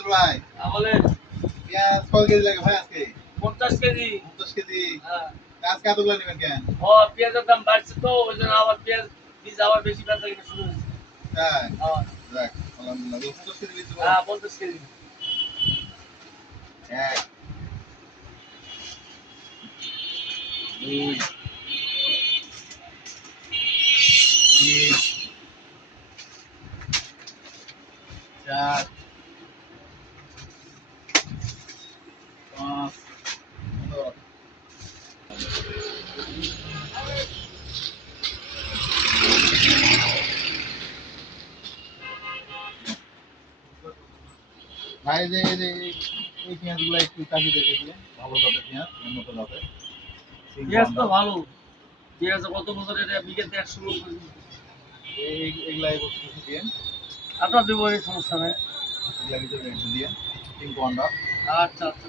আব্দুল ভাই বলে পেঁয়াজ কত কেজি লাগে ভাই আজকে? 50 কেজি। 50 কেজি। হ্যাঁ। আজকে এতগুলো নেবেন কেন? ও পেঁয়াজের দাম বাড়ছে তো ওই জন্য আবার পেঁয়াজ বীজ আবার বেশি বেচা কিনা শুরু হয়েছে। তাই? হ্যাঁ। যাক, আলহামদুলিল্লাহ। 50 কেজি বীজ দেবো? হ্যাঁ 50 কেজি। এক, দুই, তিন, চার, পাঁচ, ছয়। ভাই এই পেঁয়াজগুলো একটু চাষিদেরকে দিয়ে ভালো জাতের পেঁয়াজ, উন্নত জাতের। পেঁয়াজ তো ভালো। পেঁয়াজ কত বছর এটা বিঘাতে 100 লোক। এগুলা এবছর কিছু দিয়ে, আপনার দেবো এই সমস্যা নেই। এগুলা ভিতরে একটু দিয়ে, 3 কোয়ান্ডা। আচ্ছা আচ্ছা।